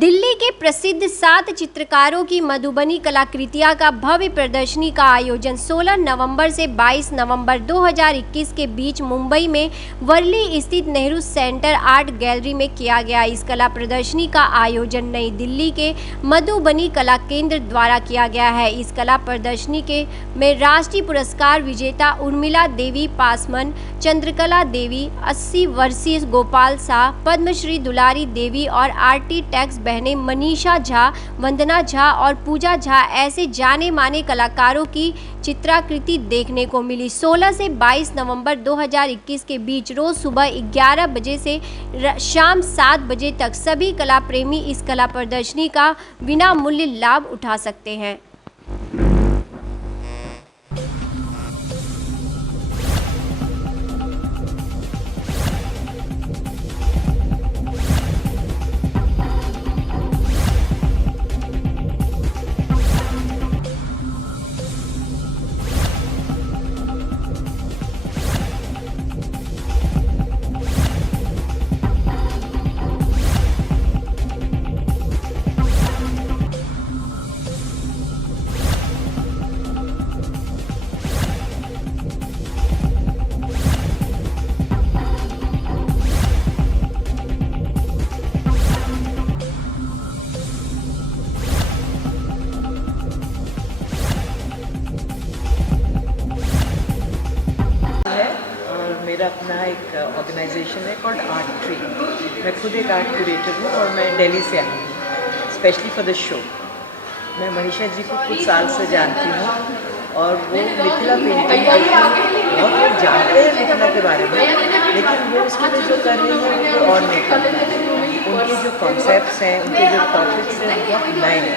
दिल्ली के प्रसिद्ध 7 चित्रकारों की मधुबनी कलाकृतियां का भव्य प्रदर्शनी का आयोजन 16 नवंबर से 22 नवंबर 2021 के बीच मुंबई में वर्ली स्थित नेहरू सेंटर आर्ट गैलरी में किया गया। इस कला प्रदर्शनी का आयोजन नई दिल्ली के मधुबनी कला केंद्र द्वारा किया गया है। इस कला प्रदर्शनी में राष्ट्रीय पुरस्कार विजेता उर्मिला देवी पासवान, चंद्रकला देवी, 80 वर्षीय गोपाल शाह, पद्मश्री दुलारी देवी और आर्किटेक्ट बहनें मनीषा झा, वंदना झा और पूजा झा ऐसे जाने माने कलाकारों की चित्राकृति देखने को मिली। 16 से 22 नवंबर 2021 के बीच रोज सुबह 11 बजे से शाम 7 बजे तक सभी कला प्रेमी इस कला प्रदर्शनी का बिना मूल्य लाभ उठा सकते हैं। मेरा अपना एक ऑर्गेनाइजेशन है कॉल्ड आर्ट ट्री। मैं खुद एक आर्ट क्यूरेटर हूँ और मैं दिल्ली से आई हूँ स्पेशली फॉर द शो। मैं मनीषा जी को कुछ साल से जानती हूँ और वो मिथिला पेंटिंग बहुत लोग जानते हैं मिथिला के बारे में, लेकिन वो उसमें जो कर रही है वो और नहीं कर रही है। उनके जो कॉन्सेप्ट्स हैं, उनके जो टॉपिक्स हैं बहुत नए हैं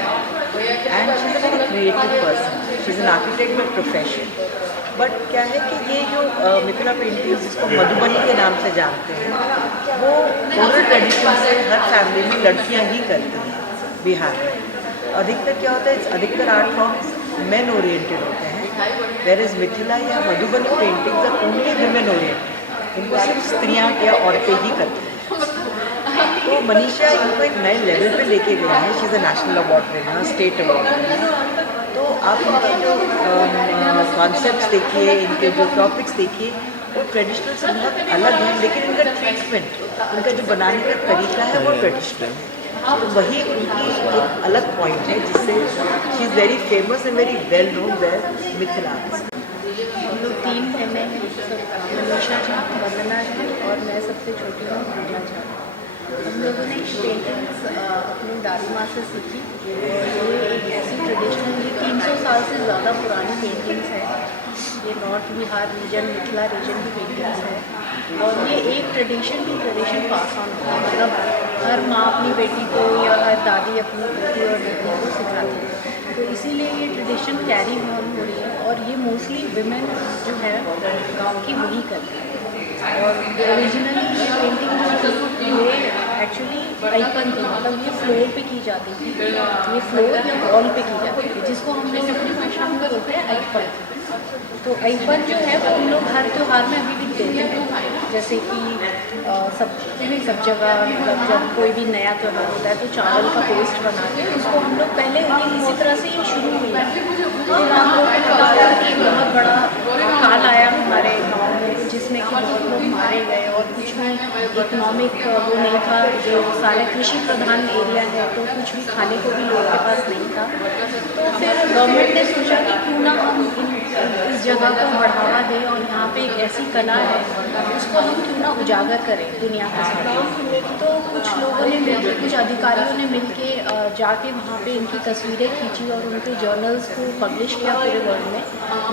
and she is a creative person. She is an architect by profession. But क्या है कि ये जो मिथिला पेंटिंग जिसको मधुबनी के नाम से जानते हैं, वो ओरल ट्रेडिशन से हर फैमिली में लड़कियां ही करती हैं बिहार में। अधिकतर क्या होता है, अधिकतर आर्ट फॉर्म्स मेन ओरिएंटेड होते हैं, वेयर इज मिथिला या Madhubani paintings are only women oriented. इनको सिर्फ स्त्रियाँ या औरतें ही करती हैं। तो मनीषा इनको एक नए लेवल पे लेके गए हैं। She is a national award winner, state award winner. तो आप इनके जो कॉन्सेप्ट्स देखिए, इनके जो टॉपिक्स देखिए, वो ट्रेडिशनल से बहुत अलग हैं, लेकिन इनका ट्रीटमेंट, उनका जो बनाने का तरीका है वो ट्रेडिशनल है। तो वही उनकी एक अलग पॉइंट है जिससे she is very famous and very well known where Mithila. हम लोग 3 बहनें हैं, मनीषा झा, वंदना झा और मैं सबसे छोटी हूँ, पूजा झा। हम लोगों ने पेंटिंग्स अपनी दादी माँ से सीखी। ये एक ऐसी ट्रेडिशनल, ये 300 साल से ज़्यादा पुरानी पेंटिंग्स है। ये north Bihar region, Mithila region की पेंटिंग्स है और ये एक ट्रेडिशन की ट्रेडिशन पास ऑन होता है। मतलब हर माँ अपनी बेटी को या हर दादी अपनी बेटी और बेटी को सिखाती है, तो इसीलिए ये ट्रेडिशन कैरी ऑन हो रही है। और ये मोस्टली विमेन जो है गाँव की वही करती है। और ओरिजिनली ये पेंटिंग जो थी ये एक्चुअली आइकन थी, मतलब ये फ्लोर पे की जाती थी, ये फ्लोर या वॉल पे की जाती थी, जिसको हम लोग अपनी भाषा में बोलते हैं आइकन। तो आइकन जो है वो हम लोग हर त्यौहार में अभी भी देते हैं, जैसे कि सब जगह, मतलब जब कोई भी नया त्यौहार होता है तो चावल का पेस्ट बना के उसको हम लोग पहले ये इसी तरह से ही शुरू हुई है। फिर हम लोग को पता है कि बहुत बड़ा काल आया हमारे गाँव में, जिसमें कि बहुत लोग मारे गए और कुछ भी इकोनॉमिक वो नहीं था, जो सारे कृषि प्रधान एरिया है तो कुछ भी खाने को भी लोगों के पास नहीं था। तो फिर गवर्नमेंट ने सोचा कि क्यों ना हम इस जगह को बढ़ावा दें और यहाँ पे एक ऐसी कला है उसको हम क्यों ना उजागर करें दुनिया के सामने। तो कुछ लोगों ने मिलकर, कुछ अधिकारियों ने मिलकर जाके वहाँ पे इनकी तस्वीरें खींची और उनके जर्नल्स को पब्लिश किया पूरे वर्ल्ड में,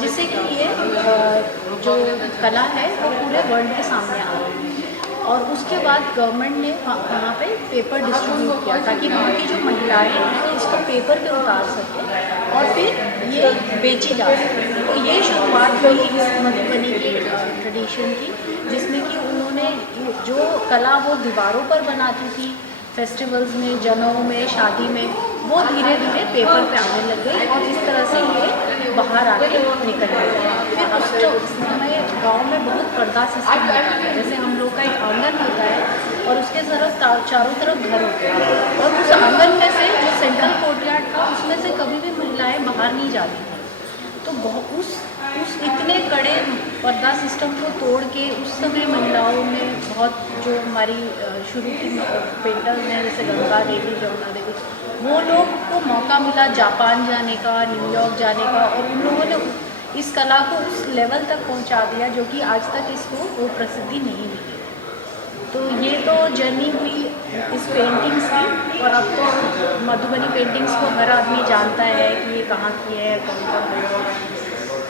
जिससे कि ये जो कला है वो पूरे वर्ल्ड के सामने आ रही है। और उसके बाद गवर्नमेंट ने वहाँ पे पेपर डिस्ट्रीब्यूट किया ताकि वहाँ की जो महिलाएं हैं इसको पेपर पे उतार सकें और फिर ये बेची जा सके। तो ये शुरुआत हुई इस मधुबनी की ट्रेडिशन की, जिसमें कि उन्होंने जो कला वो दीवारों पर बनाती थी फेस्टिवल्स में, जनेऊ में, शादी में, वो धीरे धीरे पेपर पे आने लग गई और इस तरह से ये बाहर आके निकल गई। फिर उस समय गाँव में बहुत पर्दा सिस्टम होता है, जैसे हम लोग का एक आंगन होता है और उसके के चारों तरफ घर होते हैं और उस आंगन में से जो सेंट्रल कोर्टयार्ड था उसमें से कभी भी महिलाएं बाहर नहीं जाती थी। तो उस इतने कड़े पर्दा सिस्टम को तोड़ के उस समय महिलाओं ने बहुत, जो हमारी शुरू की पेंटर्स हैं जैसे गंगा देवी, जमुना देवी, वो लोग को मौका मिला जापान जाने का, न्यूयॉर्क जाने का, और उन लोगों ने इस कला को उस लेवल तक पहुंचा दिया जो कि आज तक इसको वो प्रसिद्धि नहीं मिली। तो ये तो जर्नी हुई इस पेंटिंग्स की, और अब तो मधुबनी पेंटिंग्स को हर आदमी जानता है कि ये कहाँ की है, कौन कौन है।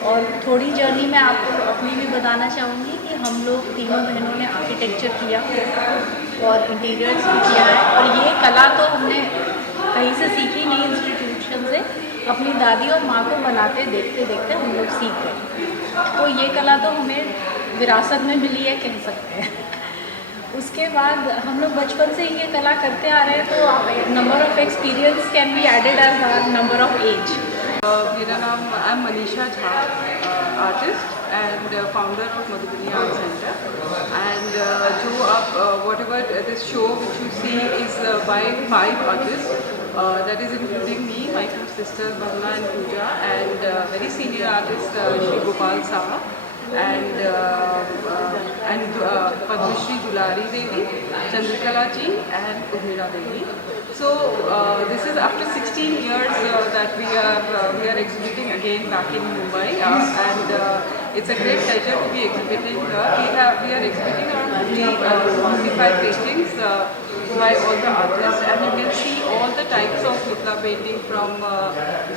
और थोड़ी जर्नी मैं आपको अपनी भी बताना चाहूँगी कि हम लोग तीनों बहनों ने आर्किटेक्चर किया और इंटीरियर्स भी किया है, और ये कला तो हमने कहीं से सीखी नहीं, इंस्टीट्यूशन से अपनी दादी और माँ को बनाते देखते देखते हम लोग सीख गए। तो ये कला तो हमें विरासत में मिली है कह सकते हैं। उसके बाद हम लोग बचपन से ही ये कला करते आ रहे हैं, तो number of experience can be added as our number of age. मेरा नाम I am Manisha Jha, artist and founder of Madhubani art centre. And जो आप whatever this show which you see is by 5 artist, that is including me, my 2 sisters Bhavna and Pooja, and very senior artist Shri Gopal Saha, and Padmashri Dulari Devi, Chandrakala ji and Urmila Devi. So this is after 16 years that we are exhibiting again back in Mumbai, and it's a great pleasure to be exhibiting here. We are exhibiting around 45 paintings by all the artists, and you can see all the types of Mithila painting from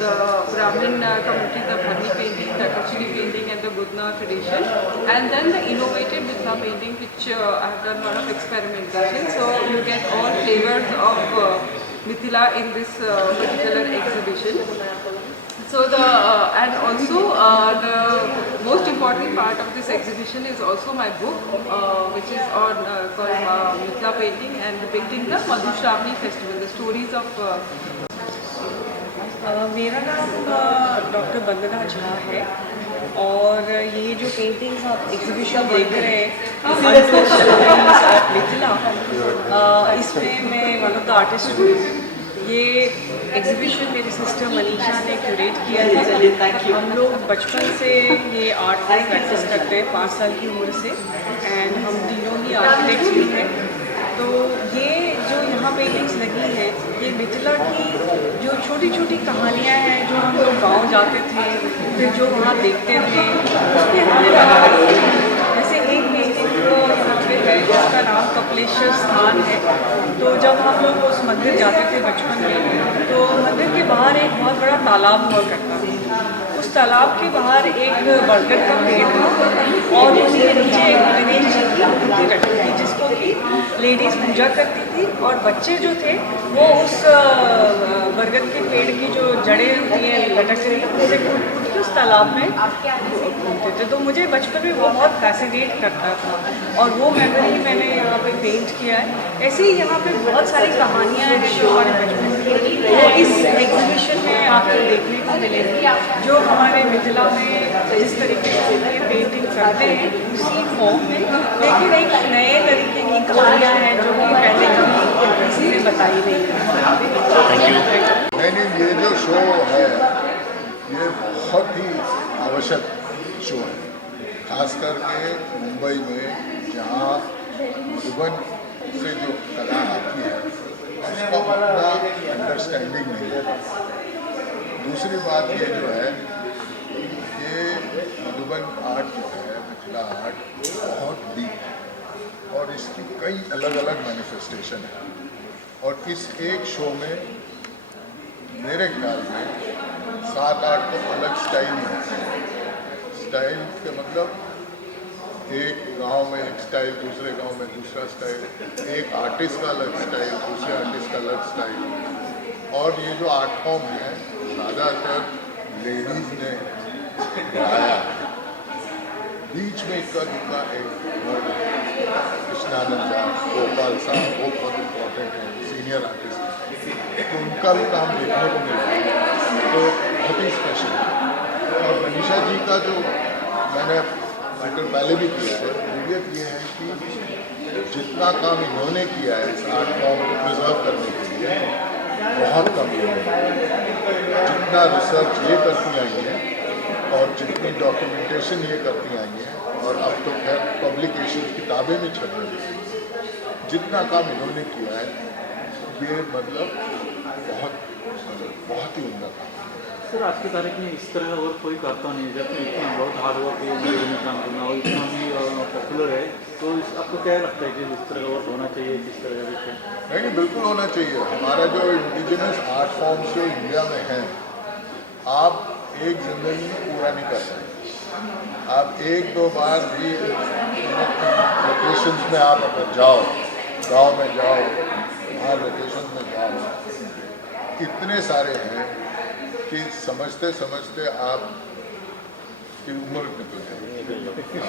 the Brahmin community, the Bharni painting, the Kachri painting and the Gudna tradition, and then the innovative Mithila painting, which I have done a lot of experimentation. So you get all flavors of Mithila in this particular exhibition. So and also the most important part of this exhibition is also my book, which is on called Mithila painting and depicting the Madhushravani festival, the stories of. मेरा नाम doctor वंदना झा है, और ये जो paintings आप exhibition देख रहे हैं मिथिला, इसमें मैं वन ऑफ द आर्टिस्ट हूँ। ये एग्जीबिशन मेरी सिस्टर मनीषा ने क्यूरेट किया है। हम लोग बचपन से ये आर्ट को प्रैक्टिस करते हैं 5 साल की उम्र से, एंड हम तीनों ही आर्किटेक्ट्स भी हैं। तो ये जो यहाँ पेंटिंग्स लगी हैं, ये मिथिला की जो छोटी छोटी कहानियाँ हैं, जो हम लोग गाँव जाते थे, फिर जो वहाँ देखते थे, उसके हमने बनाई। जैसे एक पेंटिंग यहाँ पे है जिसका नाम कपिलेश्वर स्थान है। तो जब हम लोग उस मंदिर जाते थे बचपन में, तो मंदिर के बाहर एक बहुत बड़ा तालाब हुआ करता था। उस तालाब के बाहर एक बरगद का पेड़ था, और उसी के नीचे एक गणेश जी की मूर्ति रखी थी, जिसको कि लेडीज़ पूजा करती थी, और बच्चे जो थे वो उस बरगद के पेड़ की जो जड़ें होती हैं लटक रही, उससे कूद कूद के उस तालाब में घूमते थे। तो मुझे बचपन में वो बहुत फैसिनेट करता था, और वो मेमोरी मैंने यहाँ पे पेंट किया है। ऐसे ही यहाँ पे बहुत सारी कहानियाँ हैं जो हमारे बचपन की, वो इस एग्जीबिशन में आपको देखने को मिलेगी। जो हमारे मिथिला में जिस तरीके से ये पेंटिंग करते हैं उसी फॉर्म में, लेकिन एक नए तरीके की कहानियाँ हैं जो कि पहले कभी किसी ने बताई नहीं। ये जो शो है ये बहुत ही आवश्यक शो है, खास करके मुंबई में जहाँ मधुबन से जो कला आती है उसका उतना अंडरस्टैंडिंग नहीं है। दूसरी बात ये जो है, ये मधुबन आर्ट जो है, मिथिला आर्ट बहुत डीप है, और इसकी कई अलग अलग मैनिफेस्टेशन है। और इस एक शो में मेरे ख्याल में 7-8 तो अलग स्टाइल ही होते हैं। स्टाइल के मतलब एक गांव में एक स्टाइल, दूसरे गांव में दूसरा स्टाइल, एक आर्टिस्ट का अलग स्टाइल, दूसरे आर्टिस्ट का अलग स्टाइल। और ये जो आर्ट फॉर्म है ज़्यादातर लेडीज़ ने बनाया। बीच में इक्का दुक्का एक कृष्णानंद झा, गोपाल साहब, वो बहुत इम्पोर्टेंट है, सीनियर आर्टिस्ट, तो उनका भी काम देखने को मिल रहा है, तो बहुत ही स्पेशल है। और मनीषा जी का जो मैंने आर्टिकल पहले भी किया है, वो ये है कि जितना काम इन्होंने किया है इस आर्ट फॉर्म को प्रिजर्व करने के लिए बहुत कम लोग हैं। जितना रिसर्च ये करती आई हैं और जितनी डॉक्यूमेंटेशन ये करती आई हैं और अब तो खैर पब्लिकेशन किताबें में छप रही हैं, जितना काम इन्होंने किया है ये मतलब बहुत ही उम्दा काम है। सर आज की तारीख में इस तरह और कोई करता नहीं है, जबकि इतना बहुत हार्ड वर्क है में काम करना और इतना भी पॉपुलर है, तो आपको क्या लगता है कि इस तरह का वर्क होना चाहिए, किस तरह का विषय? नहीं, बिल्कुल होना चाहिए। हमारा जो इंडिजिनस आर्ट फॉर्म्स जो इंडिया में हैं, आप एक ज़िंदगी में पूरा नहीं कर सकते। आप एक दो बार भी लोकेशंस में आप अगर जाओ, गांव में जाओ, वहाँ लोकेशन में जाओ, इतने सारे हैं कि समझते समझते आप की उम्र निकल जाएगी।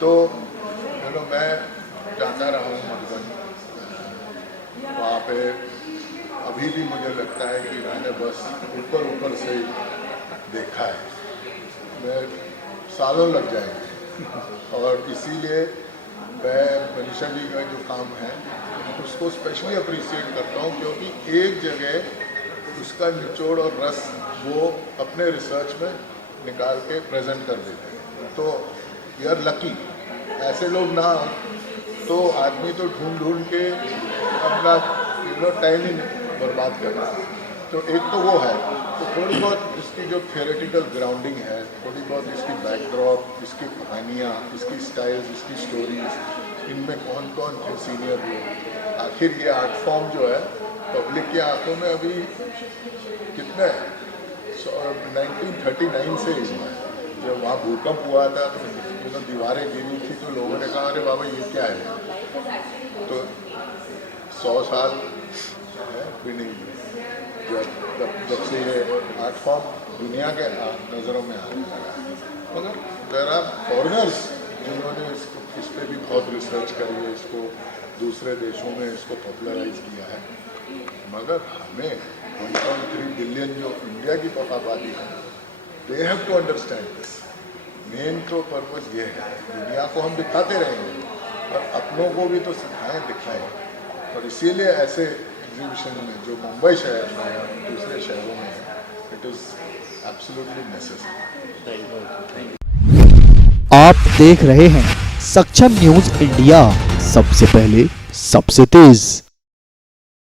तो मैं जाता रहा हूँ मधुबन, वहाँ पे अभी भी मुझे लगता है कि मैंने बस ऊपर से देखा है, मैं सालों लग जाएंगे। और इसीलिए मैं मनीषा जी का जो काम है उसको स्पेशली अप्रिशिएट करता हूँ, क्योंकि एक जगह उसका निचोड़ और रस वो अपने रिसर्च में निकाल के प्रेजेंट कर देते हैं। तो वी आर लकी, ऐसे लोग ना तो आदमी तो ढूंढ के अपना टाइम ही बर्बाद कर रहा है। तो एक तो वो है, तो थोड़ी बहुत इसकी जो थियोरेटिकल ग्राउंडिंग है, थोड़ी बहुत इसकी बैकड्रॉप, इसकी कहानियाँ, इसकी स्टाइल्स, इसकी स्टोरीज, इनमें कौन कौन थे सीनियर लोग। आखिर ये आर्ट फॉर्म जो है पब्लिक की आंखों में अभी कितना है, 1939 से हुआ है। जब वहाँ भूकंप हुआ था तो दीवारें गिरी थी तो लोगों ने कहा अरे बाबा ये क्या है, तो 100 साल है भी नहीं हुए जब से ये आर्ट फॉर्म दुनिया के नज़रों में आने लगा। मगर देयर आर फॉरेनर्स जिन्होंने इस पर भी बहुत रिसर्च करी है, इसको दूसरे देशों में इसको पॉपुलराइज किया है। मगर हमें 1.3 बिलियन जो इंडिया की आबादी है, they have to understand this. Main तो पर्पज़ ये है, दुनिया को हम दिखाते रहेंगे और अपनों को भी तो सिखाएं दिखाएं। और इसीलिए ऐसे एग्जीबिशन में जो मुंबई शहर में है, दूसरे शहरों में है, इट इज़ एब्सोल्युटली नेसेसरी। आप देख रहे हैं सक्षम न्यूज इंडिया, सबसे पहले सबसे तेज।